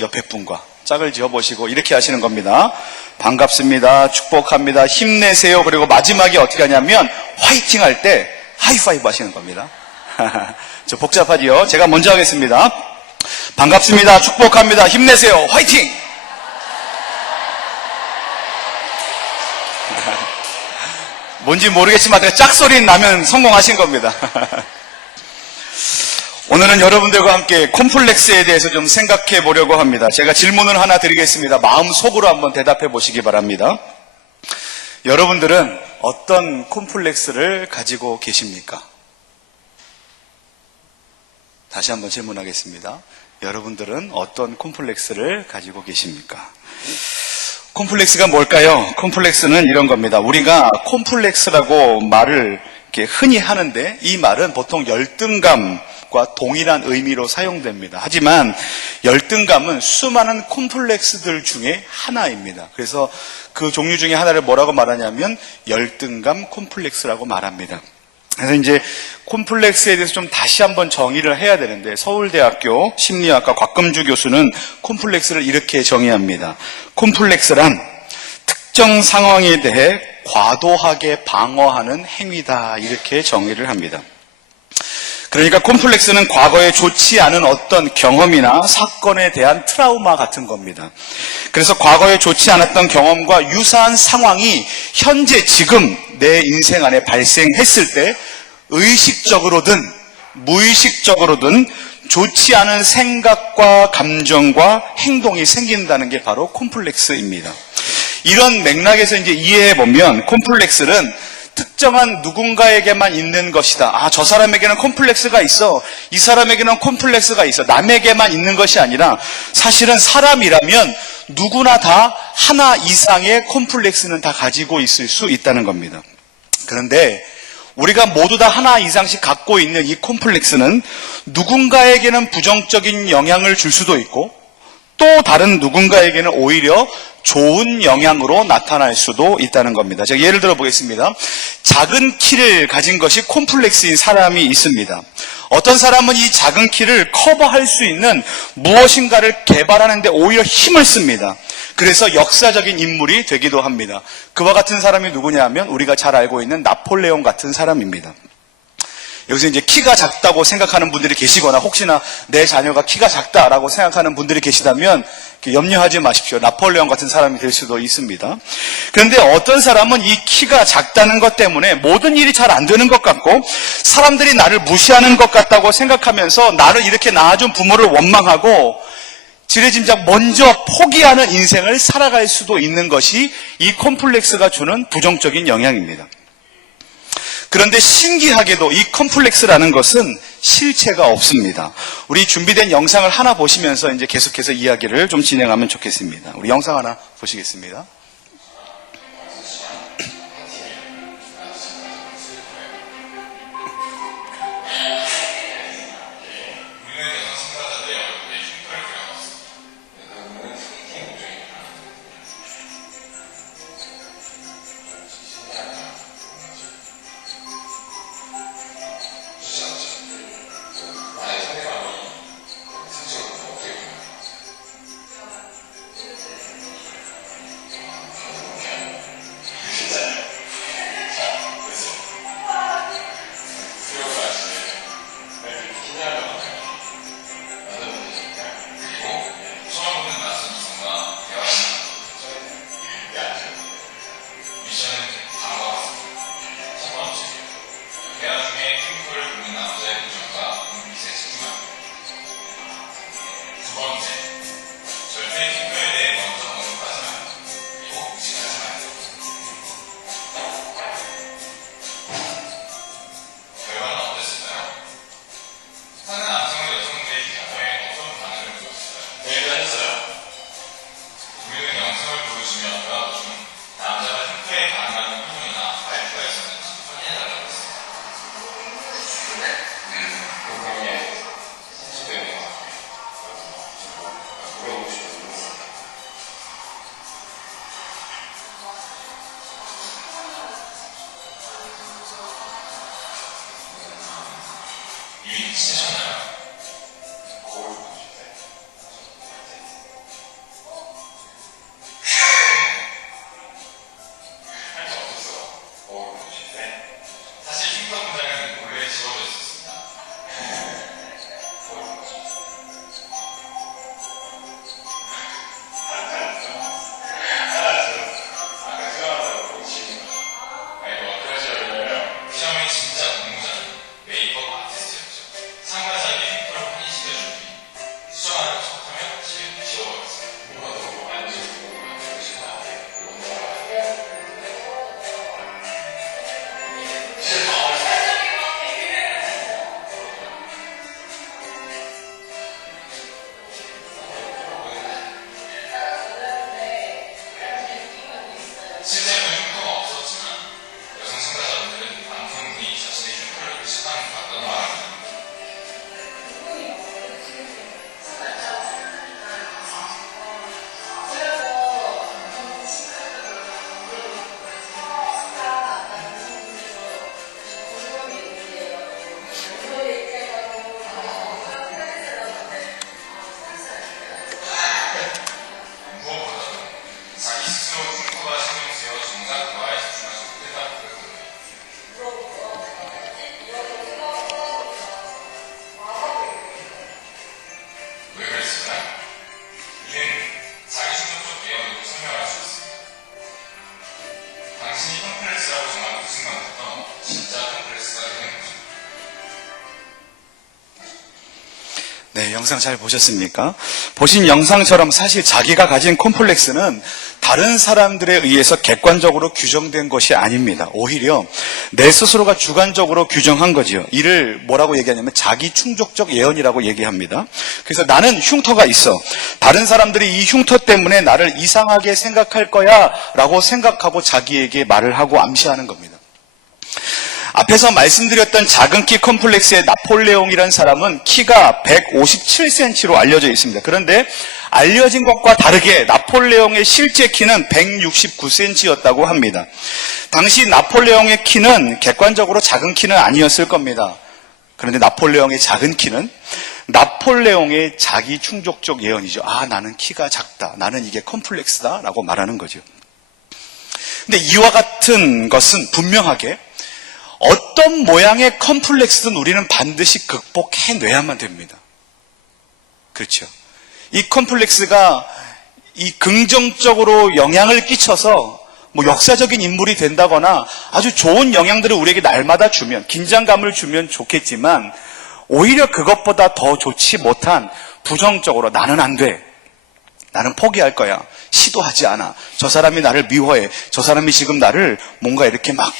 옆에 분과 짝을 지어보시고 이렇게 하시는 겁니다. 반갑습니다. 축복합니다. 힘내세요. 그리고 마지막에 어떻게 하냐면 화이팅 할 때 하이파이브 하시는 겁니다. 저 복잡하지요? 제가 먼저 하겠습니다. 반갑습니다. 축복합니다. 힘내세요. 화이팅! 뭔지 모르겠지만 짝소리 나면 성공하신 겁니다. 오늘은 여러분들과 함께 콤플렉스에 대해서 좀 생각해 보려고 합니다. 제가 질문을 하나 드리겠습니다. 마음속으로 한번 대답해 보시기 바랍니다. 여러분들은 어떤 콤플렉스를 가지고 계십니까? 다시 한번 질문하겠습니다. 여러분들은 어떤 콤플렉스를 가지고 계십니까? 콤플렉스가 뭘까요? 콤플렉스는 이런 겁니다. 우리가 콤플렉스라고 말을 이렇게 흔히 하는데 이 말은 보통 열등감과 동일한 의미로 사용됩니다. 하지만 열등감은 수많은 콤플렉스들 중에 하나입니다. 그래서 그 종류 중에 하나를 뭐라고 말하냐면 열등감 콤플렉스라고 말합니다. 그래서 이제 콤플렉스에 대해서 좀 다시 한번 정의를 해야 되는데 서울대학교 심리학과 곽금주 교수는 콤플렉스를 이렇게 정의합니다. 콤플렉스란 특정 상황에 대해 과도하게 방어하는 행위다 이렇게 정의를 합니다. 그러니까 콤플렉스는 과거에 좋지 않은 어떤 경험이나 사건에 대한 트라우마 같은 겁니다. 그래서 과거에 좋지 않았던 경험과 유사한 상황이 현재 지금 내 인생 안에 발생했을 때 의식적으로든 무의식적으로든 좋지 않은 생각과 감정과 행동이 생긴다는 게 바로 콤플렉스입니다. 이런 맥락에서 이제 이해해 보면 콤플렉스는 특정한 누군가에게만 있는 것이다. 아, 저 사람에게는 콤플렉스가 있어. 이 사람에게는 콤플렉스가 있어. 남에게만 있는 것이 아니라 사실은 사람이라면 누구나 다 하나 이상의 콤플렉스는 다 가지고 있을 수 있다는 겁니다. 그런데 우리가 모두 다 하나 이상씩 갖고 있는 이 콤플렉스는 누군가에게는 부정적인 영향을 줄 수도 있고 또 다른 누군가에게는 오히려 좋은 영향으로 나타날 수도 있다는 겁니다. 제가 예를 들어 보겠습니다. 작은 키를 가진 것이 콤플렉스인 사람이 있습니다. 어떤 사람은 이 작은 키를 커버할 수 있는 무엇인가를 개발하는 데 오히려 힘을 씁니다. 그래서 역사적인 인물이 되기도 합니다. 그와 같은 사람이 누구냐 하면 우리가 잘 알고 있는 나폴레옹 같은 사람입니다. 여기서 이제 키가 작다고 생각하는 분들이 계시거나 혹시나 내 자녀가 키가 작다라고 생각하는 분들이 계시다면 염려하지 마십시오. 나폴레옹 같은 사람이 될 수도 있습니다. 그런데 어떤 사람은 이 키가 작다는 것 때문에 모든 일이 잘 안 되는 것 같고 사람들이 나를 무시하는 것 같다고 생각하면서 나를 이렇게 낳아준 부모를 원망하고 지레짐작 먼저 포기하는 인생을 살아갈 수도 있는 것이 이 콤플렉스가 주는 부정적인 영향입니다. 그런데 신기하게도 이 콤플렉스라는 것은 실체가 없습니다. 우리 준비된 영상을 하나 보시면서 이제 계속해서 이야기를 좀 진행하면 좋겠습니다. 우리 영상 하나 보시겠습니다. 네, 영상 잘 보셨습니까? 보신 영상처럼 사실 자기가 가진 콤플렉스는 다른 사람들에 의해서 객관적으로 규정된 것이 아닙니다. 오히려 내 스스로가 주관적으로 규정한 거지요. 이를 뭐라고 얘기하냐면 자기 충족적 예언이라고 얘기합니다. 그래서 나는 흉터가 있어. 다른 사람들이 이 흉터 때문에 나를 이상하게 생각할 거야 라고 생각하고 자기에게 말을 하고 암시하는 겁니다. 앞에서 말씀드렸던 작은 키 컴플렉스의 나폴레옹이라는 사람은 키가 157cm로 알려져 있습니다. 그런데 알려진 것과 다르게 나폴레옹의 실제 키는 169cm였다고 합니다. 당시 나폴레옹의 키는 객관적으로 작은 키는 아니었을 겁니다. 그런데 나폴레옹의 작은 키는 나폴레옹의 자기 충족적 예언이죠. 아, 나는 키가 작다. 나는 이게 컴플렉스다. 라고 말하는 거죠. 근데 이와 같은 것은 분명하게 어떤 모양의 컴플렉스든 우리는 반드시 극복해내야만 됩니다. 그렇죠. 이 컴플렉스가 이 긍정적으로 영향을 끼쳐서 뭐 역사적인 인물이 된다거나 아주 좋은 영향들을 우리에게 날마다 주면, 긴장감을 주면 좋겠지만 오히려 그것보다 더 좋지 못한 부정적으로 나는 안 돼. 나는 포기할 거야. 시도하지 않아. 저 사람이 나를 미워해. 저 사람이 지금 나를 뭔가 이렇게 막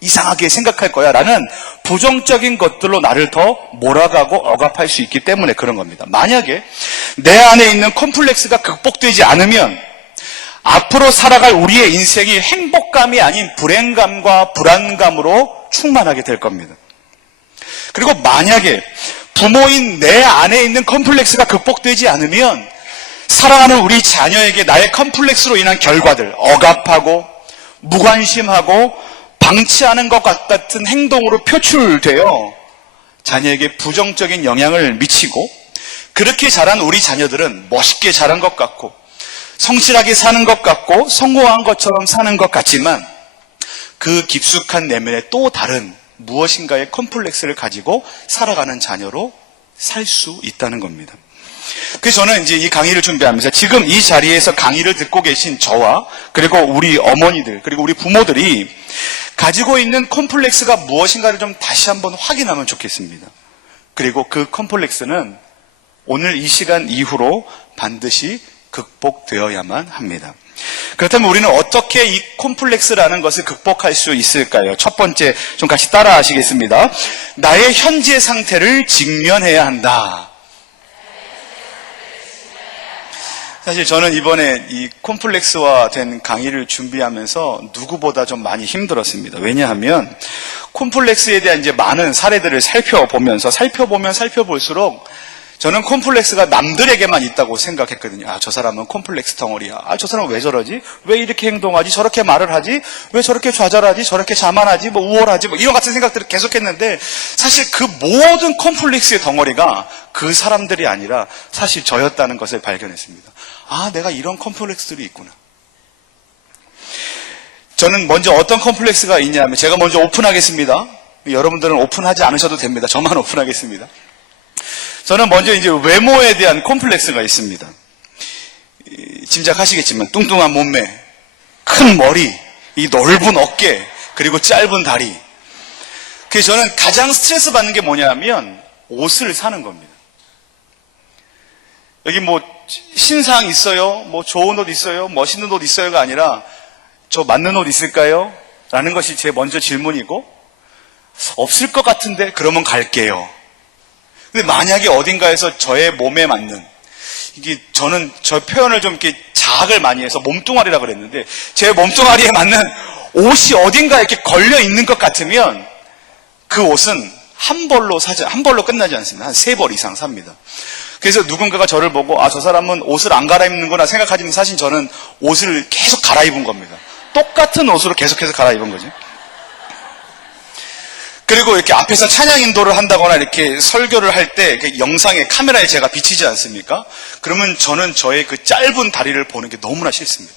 이상하게 생각할 거야 라는 부정적인 것들로 나를 더 몰아가고 억압할 수 있기 때문에 그런 겁니다. 만약에 내 안에 있는 콤플렉스가 극복되지 않으면 앞으로 살아갈 우리의 인생이 행복감이 아닌 불행감과 불안감으로 충만하게 될 겁니다. 그리고 만약에 부모인 내 안에 있는 콤플렉스가 극복되지 않으면 사랑하는 우리 자녀에게 나의 컴플렉스로 인한 결과들, 억압하고 무관심하고 방치하는 것 같은 행동으로 표출되어 자녀에게 부정적인 영향을 미치고, 그렇게 자란 우리 자녀들은 멋있게 자란 것 같고 성실하게 사는 것 같고 성공한 것처럼 사는 것 같지만 그 깊숙한 내면에 또 다른 무엇인가의 컴플렉스를 가지고 살아가는 자녀로 살 수 있다는 겁니다. 그래서 저는 이제 이 강의를 준비하면서 지금 이 자리에서 강의를 듣고 계신 저와 그리고 우리 어머니들 그리고 우리 부모들이 가지고 있는 콤플렉스가 무엇인가를 좀 다시 한번 확인하면 좋겠습니다. 그리고 그 콤플렉스는 오늘 이 시간 이후로 반드시 극복되어야만 합니다. 그렇다면 우리는 어떻게 이 콤플렉스라는 것을 극복할 수 있을까요? 첫 번째, 좀 같이 따라 하시겠습니다. 나의 현재 상태를 직면해야 한다. 사실 저는 이번에 이 콤플렉스화 된 강의를 준비하면서 누구보다 좀 많이 힘들었습니다. 왜냐하면 콤플렉스에 대한 이제 많은 사례들을 살펴볼수록 저는 콤플렉스가 남들에게만 있다고 생각했거든요. 아, 저 사람은 콤플렉스 덩어리야. 아, 저 사람은 왜 저러지? 왜 이렇게 행동하지? 저렇게 말을 하지? 왜 저렇게 좌절하지? 저렇게 자만하지? 뭐 우월하지? 뭐 이런 같은 생각들을 계속했는데 사실 그 모든 콤플렉스의 덩어리가 그 사람들이 아니라 사실 저였다는 것을 발견했습니다. 아, 내가 이런 콤플렉스들이 있구나. 저는 먼저 어떤 콤플렉스가 있냐면 제가 먼저 오픈하겠습니다. 여러분들은 오픈하지 않으셔도 됩니다. 저만 오픈하겠습니다. 저는 먼저 이제 외모에 대한 콤플렉스가 있습니다. 짐작하시겠지만 뚱뚱한 몸매, 큰 머리, 이 넓은 어깨, 그리고 짧은 다리. 그래서 저는 가장 스트레스 받는 게 뭐냐면 옷을 사는 겁니다. 여기 뭐 신상 있어요? 뭐 좋은 옷 있어요? 멋있는 옷 있어요가 아니라 저 맞는 옷 있을까요? 라는 것이 제 먼저 질문이고, 없을 것 같은데 그러면 갈게요. 근데 만약에 어딘가에서 저의 몸에 맞는, 이게 저는 저 표현을 좀 이렇게 자학을 많이 해서 몸뚱아리라 그랬는데 제 몸뚱아리에 맞는 옷이 어딘가에 이렇게 걸려 있는 것 같으면 그 옷은 한 벌로 끝나지 않습니다. 한 3벌 이상 삽니다. 그래서 누군가가 저를 보고 아, 저 사람은 옷을 안 갈아입는구나 생각하지만 사실 저는 옷을 계속 갈아입은 겁니다. 똑같은 옷으로 계속해서 갈아입은 거죠. 그리고 이렇게 앞에서 찬양 인도를 한다거나 이렇게 설교를 할 때 영상에 카메라에 제가 비치지 않습니까? 그러면 저는 저의 그 짧은 다리를 보는 게 너무나 싫습니다.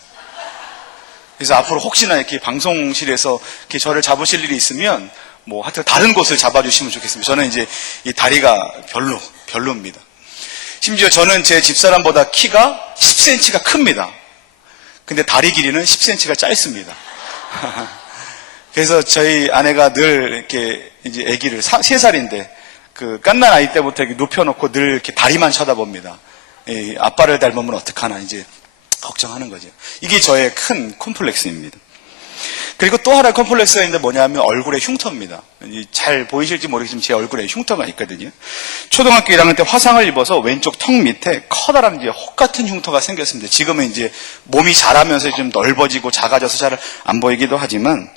그래서 앞으로 혹시나 이렇게 방송실에서 이렇게 저를 잡으실 일이 있으면 뭐 하여튼 다른 곳을 잡아주시면 좋겠습니다. 저는 이제 이 다리가 별로입니다. 심지어 저는 제 집사람보다 키가 10cm가 큽니다. 근데 다리 길이는 10cm가 짧습니다. 그래서 저희 아내가 늘 이렇게 이제 아기를 3살인데 깐난 아이 때부터 이렇게 눕혀놓고 늘 이렇게 다리만 쳐다봅니다. 아빠를 닮으면 어떡하나 이제 걱정하는 거죠. 이게 저의 큰 콤플렉스입니다. 그리고 또 하나의 콤플렉스가 있는데 뭐냐면 얼굴의 흉터입니다. 잘 보이실지 모르겠지만 제 얼굴에 흉터가 있거든요. 초등학교 1학년 때 화상을 입어서 왼쪽 턱 밑에 커다란 이제 혹 같은 흉터가 생겼습니다. 지금은 이제 몸이 자라면서 좀 넓어지고 작아져서 잘 안 보이기도 하지만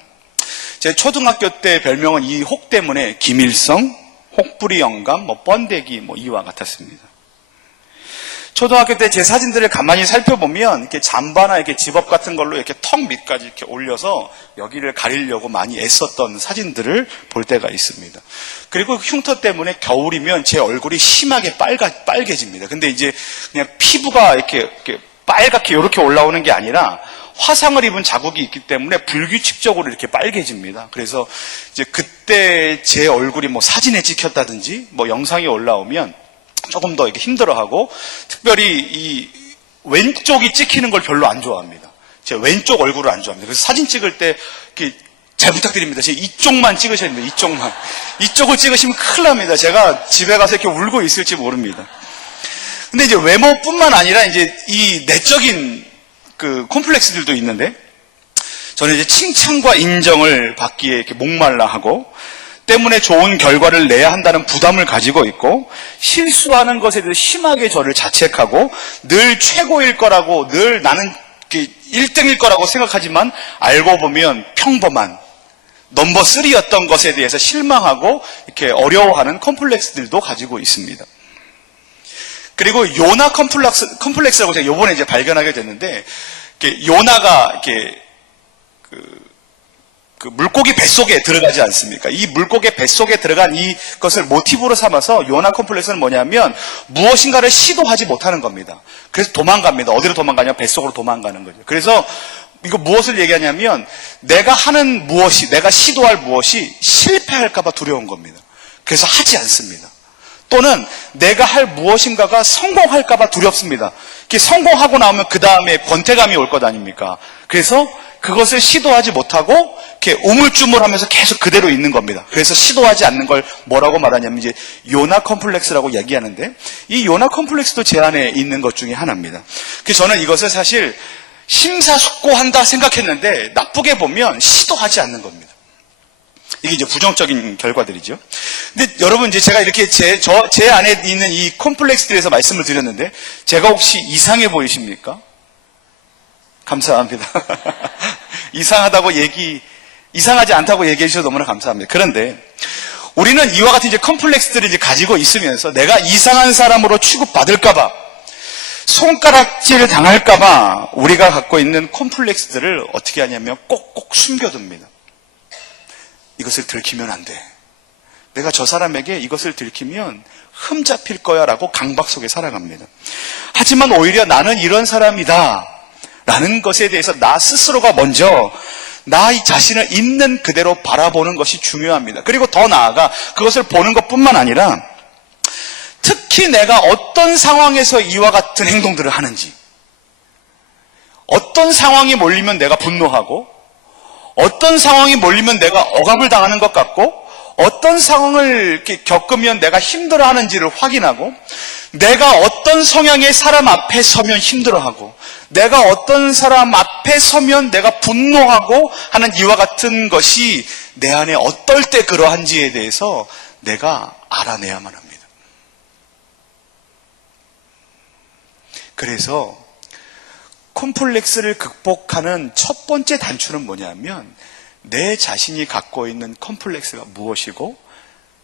제 초등학교 때 별명은 이 혹 때문에 김일성, 혹부리 영감, 번데기 이와 같았습니다. 초등학교 때 제 사진들을 가만히 살펴보면 이렇게 잠바나 이렇게 집업 같은 걸로 이렇게 턱 밑까지 이렇게 올려서 여기를 가리려고 많이 애썼던 사진들을 볼 때가 있습니다. 그리고 흉터 때문에 겨울이면 제 얼굴이 심하게 빨개집니다. 근데 이제 그냥 피부가 이렇게 빨갛게 이렇게 올라오는 게 아니라 화상을 입은 자국이 있기 때문에 불규칙적으로 이렇게 빨개집니다. 그래서 이제 그때 제 얼굴이 사진에 찍혔다든지 영상이 올라오면 조금 더 이렇게 힘들어하고, 특별히 이 왼쪽이 찍히는 걸 별로 안 좋아합니다. 제 왼쪽 얼굴을 안 좋아합니다. 그래서 사진 찍을 때 이렇게 잘 부탁드립니다. 제 이쪽만 찍으셔야 됩니다. 이쪽만. 이쪽을 찍으시면 큰일 납니다. 제가 집에 가서 이렇게 울고 있을지 모릅니다. 근데 이제 외모뿐만 아니라 이제 이 내적인 콤플렉스들도 있는데, 저는 이제 칭찬과 인정을 받기에 이렇게 목말라 하고, 때문에 좋은 결과를 내야 한다는 부담을 가지고 있고, 실수하는 것에 대해서 심하게 저를 자책하고, 늘 최고일 거라고, 늘 나는 1등일 거라고 생각하지만 알고 보면 평범한 넘버 3였던 것에 대해서 실망하고 이렇게 어려워하는 콤플렉스들도 가지고 있습니다. 그리고 요나 콤플렉스라고 제가 요번에 이제 발견하게 됐는데, 요나가 이렇게 물고기 뱃속에 들어가지 않습니까? 이 물고기 뱃속에 들어간 이것을 모티브로 삼아서 요나 콤플렉스는 뭐냐면 무엇인가를 시도하지 못하는 겁니다. 그래서 도망갑니다. 어디로 도망가냐? 뱃속으로 도망가는 거죠. 그래서 이거 무엇을 얘기하냐면 내가 하는 무엇이, 내가 시도할 무엇이 실패할까봐 두려운 겁니다. 그래서 하지 않습니다. 또는 내가 할 무엇인가가 성공할까봐 두렵습니다. 성공하고 나오면 그 다음에 권태감이 올 것 아닙니까? 그래서 그것을 시도하지 못하고 이렇게 우물쭈물하면서 계속 그대로 있는 겁니다. 그래서 시도하지 않는 걸 뭐라고 말하냐면 이제 요나 콤플렉스라고 얘기하는데, 이 요나 콤플렉스도 제 안에 있는 것 중에 하나입니다. 그래서 저는 이것을 사실 심사숙고한다 생각했는데, 나쁘게 보면 시도하지 않는 겁니다. 이게 이제 부정적인 결과들이죠. 근데 여러분, 이제 제가 이렇게 제 안에 있는 이 콤플렉스들에서 말씀을 드렸는데, 제가 혹시 이상해 보이십니까? 감사합니다. 이상하지 않다고 얘기해 주셔서 너무나 감사합니다. 그런데 우리는 이와 같은 이제 콤플렉스들을 이제 가지고 있으면서 내가 이상한 사람으로 취급받을까봐, 손가락질 당할까봐 우리가 갖고 있는 콤플렉스들을 어떻게 하냐면 꼭꼭 숨겨둡니다. 이것을 들키면 안 돼. 내가 저 사람에게 이것을 들키면 흠잡힐 거야 라고 강박 속에 살아갑니다. 하지만 오히려 나는 이런 사람이다 라는 것에 대해서 나 스스로가 먼저 나 자신을 있는 그대로 바라보는 것이 중요합니다. 그리고 더 나아가 그것을 보는 것뿐만 아니라 특히 내가 어떤 상황에서 이와 같은 행동들을 하는지, 어떤 상황이 몰리면 내가 분노하고, 어떤 상황이 몰리면 내가 억압을 당하는 것 같고, 어떤 상황을 이렇게 겪으면 내가 힘들어하는지를 확인하고, 내가 어떤 성향의 사람 앞에 서면 힘들어하고, 내가 어떤 사람 앞에 서면 내가 분노하고 하는 이와 같은 것이 내 안에 어떨 때 그러한지에 대해서 내가 알아내야만 합니다. 그래서 콤플렉스를 극복하는 첫 번째 단추는 뭐냐면 내 자신이 갖고 있는 콤플렉스가 무엇이고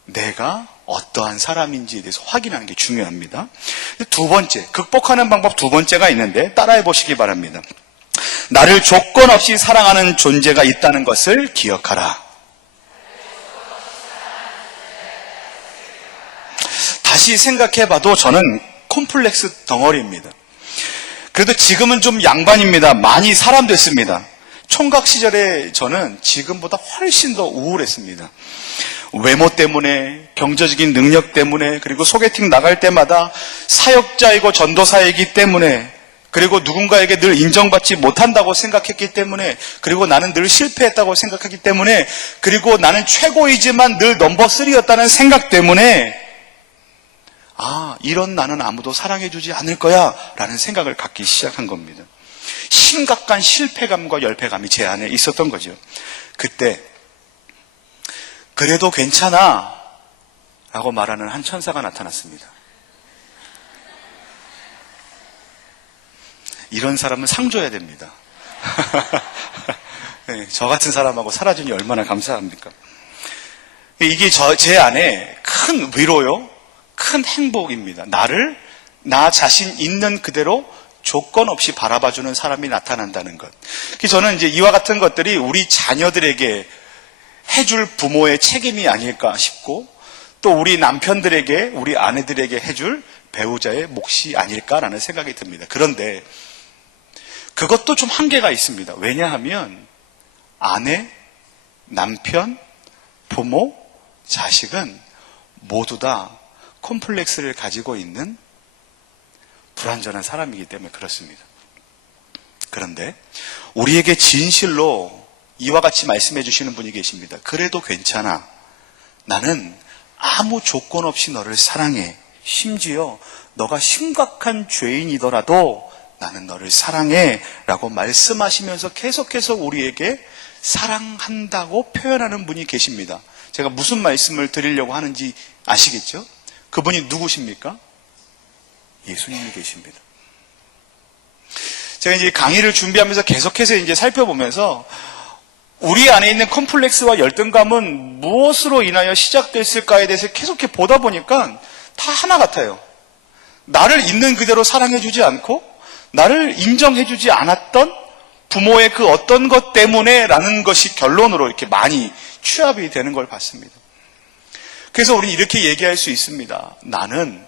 내가 어떠한 사람인지에 대해서 확인하는 게 중요합니다. 두 번째, 극복하는 방법 두 번째가 있는데 따라해 보시기 바랍니다. 나를 조건 없이 사랑하는 존재가 있다는 것을 기억하라. 다시 생각해 봐도 저는 콤플렉스 덩어리입니다. 그래도 지금은 좀 양반입니다. 많이 사람됐습니다. 총각 시절에 저는 지금보다 훨씬 더 우울했습니다. 외모 때문에, 경제적인 능력 때문에, 그리고 소개팅 나갈 때마다 사역자이고 전도사이기 때문에, 그리고 누군가에게 늘 인정받지 못한다고 생각했기 때문에, 그리고 나는 늘 실패했다고 생각하기 때문에, 그리고 나는 최고이지만 늘 넘버 3였다는 생각 때문에 이런 나는 아무도 사랑해주지 않을 거야 라는 생각을 갖기 시작한 겁니다. 심각한 실패감과 열패감이 제 안에 있었던 거죠. 그때 그래도 괜찮아 라고 말하는 한 천사가 나타났습니다. 이런 사람은 상 줘야 됩니다. 네, 저 같은 사람하고 살아주니 얼마나 감사합니까? 이게 제 안에 큰 위로요, 큰 행복입니다. 나 자신 있는 그대로 조건 없이 바라봐주는 사람이 나타난다는 것. 저는 이제 이와 같은 것들이 우리 자녀들에게 해줄 부모의 책임이 아닐까 싶고, 또 우리 남편들에게, 우리 아내들에게 해줄 배우자의 몫이 아닐까라는 생각이 듭니다. 그런데 그것도 좀 한계가 있습니다. 왜냐하면 아내, 남편, 부모, 자식은 모두 다 콤플렉스를 가지고 있는 불완전한 사람이기 때문에 그렇습니다. 그런데 우리에게 진실로 이와 같이 말씀해 주시는 분이 계십니다. 그래도 괜찮아. 나는 아무 조건 없이 너를 사랑해. 심지어 너가 심각한 죄인이더라도 나는 너를 사랑해 라고 말씀하시면서 계속해서 우리에게 사랑한다고 표현하는 분이 계십니다. 제가 무슨 말씀을 드리려고 하는지 아시겠죠? 그분이 누구십니까? 예수님이 계십니다. 제가 이제 강의를 준비하면서 계속해서 이제 살펴보면서 우리 안에 있는 컴플렉스와 열등감은 무엇으로 인하여 시작됐을까에 대해서 계속해 보다 보니까 다 하나 같아요. 나를 있는 그대로 사랑해주지 않고 나를 인정해주지 않았던 부모의 그 어떤 것 때문에 라는 것이 결론으로 이렇게 많이 취합이 되는 걸 봤습니다. 그래서 우리는 이렇게 얘기할 수 있습니다. 나는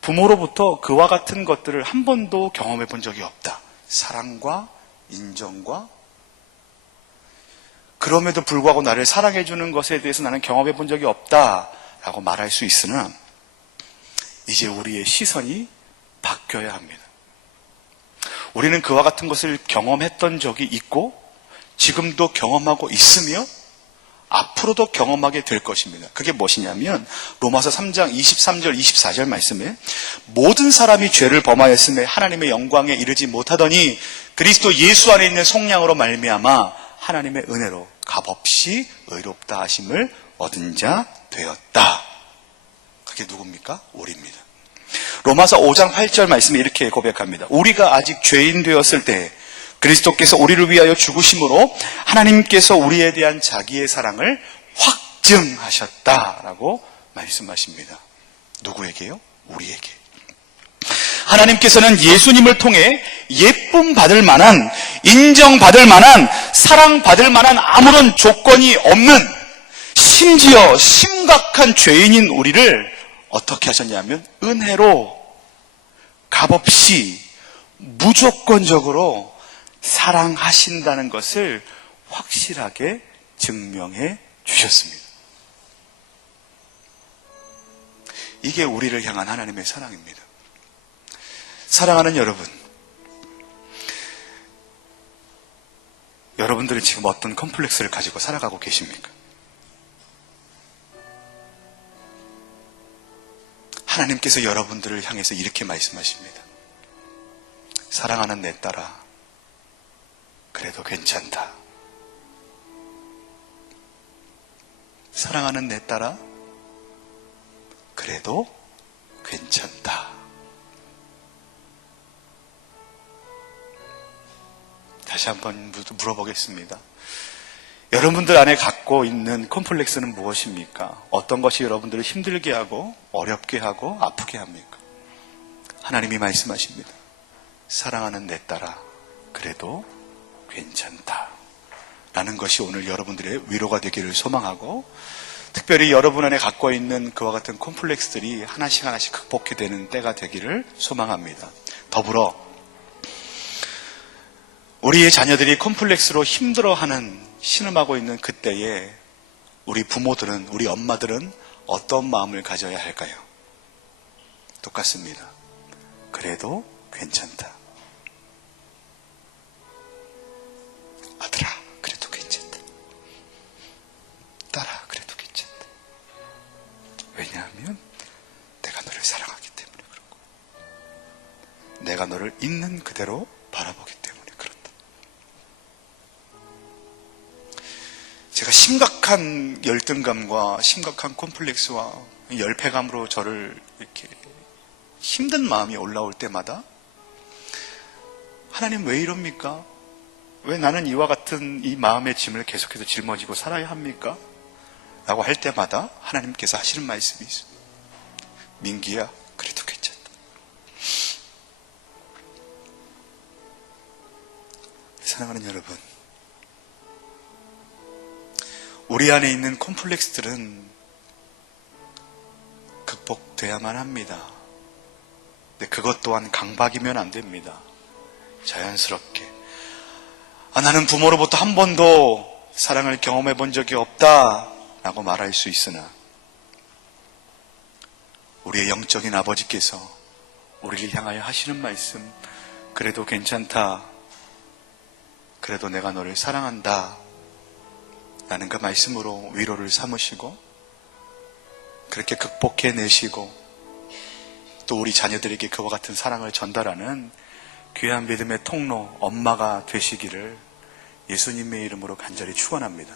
부모로부터 그와 같은 것들을 한 번도 경험해 본 적이 없다. 사랑과 인정과 그럼에도 불구하고 나를 사랑해 주는 것에 대해서 나는 경험해 본 적이 없다라고 말할 수 있으나 이제 우리의 시선이 바뀌어야 합니다. 우리는 그와 같은 것을 경험했던 적이 있고 지금도 경험하고 있으며 앞으로도 경험하게 될 것입니다. 그게 무엇이냐면 로마서 3장 23절 24절 말씀에 모든 사람이 죄를 범하였음에 하나님의 영광에 이르지 못하더니 그리스도 예수 안에 있는 속량으로 말미암아 하나님의 은혜로 값없이 의롭다 하심을 얻은 자 되었다. 그게 누굽니까? 우리입니다. 로마서 5장 8절 말씀에 이렇게 고백합니다. 우리가 아직 죄인 되었을 때 그리스도께서 우리를 위하여 죽으심으로 하나님께서 우리에 대한 자기의 사랑을 확증하셨다라고 말씀하십니다. 누구에게요? 우리에게. 하나님께서는 예수님을 통해 예쁨 받을 만한, 인정받을 만한, 사랑받을 만한 아무런 조건이 없는 심지어 심각한 죄인인 우리를 어떻게 하셨냐면 은혜로 값없이 무조건적으로 사랑하신다는 것을 확실하게 증명해 주셨습니다. 이게 우리를 향한 하나님의 사랑입니다. 사랑하는 여러분, 여러분들은 지금 어떤 컴플렉스를 가지고 살아가고 계십니까? 하나님께서 여러분들을 향해서 이렇게 말씀하십니다. 사랑하는 내 딸아, 그래도 괜찮다. 사랑하는 내 딸아, 그래도 괜찮다. 다시 한번 물어보겠습니다. 여러분들 안에 갖고 있는 컴플렉스는 무엇입니까? 어떤 것이 여러분들을 힘들게 하고 어렵게 하고 아프게 합니까? 하나님이 말씀하십니다. 사랑하는 내 딸아, 그래도 괜찮다. 라는 것이 오늘 여러분들의 위로가 되기를 소망하고, 특별히 여러분 안에 갖고 있는 그와 같은 콤플렉스들이 하나씩 하나씩 극복해 되는 때가 되기를 소망합니다. 더불어 우리의 자녀들이 콤플렉스로 힘들어하는, 신음하고 있는 그때에 우리 부모들은, 우리 엄마들은 어떤 마음을 가져야 할까요? 똑같습니다. 그래도 괜찮다. 아들아, 그래도 괜찮다. 딸아, 그래도 괜찮다. 왜냐하면 내가 너를 사랑하기 있는 그대로 바라보기 때문에 그렇다. 제가 심각한 열등감과 심각한 콤플렉스와 열패감으로 저를 이렇게 힘든 마음이 올라올 때마다 하나님 왜 이럽니까? 왜 나는 이와 같은 이 마음의 짐을 계속해서 짊어지고 살아야 합니까? 라고 할 때마다 하나님께서 하시는 말씀이 있습니다. 민기야, 그래도 괜찮다. 사랑하는 여러분, 우리 안에 있는 콤플렉스들은 극복돼야만 합니다. 근데 그것 또한 강박이면 안 됩니다. 자연스럽게. 나는 부모로부터 한 번도 사랑을 경험해 본 적이 없다 라고 말할 수 있으나 우리의 영적인 아버지께서 우리를 향하여 하시는 말씀, 그래도 괜찮다, 그래도 내가 너를 사랑한다 라는 그 말씀으로 위로를 삼으시고 그렇게 극복해내시고 또 우리 자녀들에게 그와 같은 사랑을 전달하는 귀한 믿음의 통로, 엄마가 되시기를 예수님의 이름으로 간절히 축원합니다.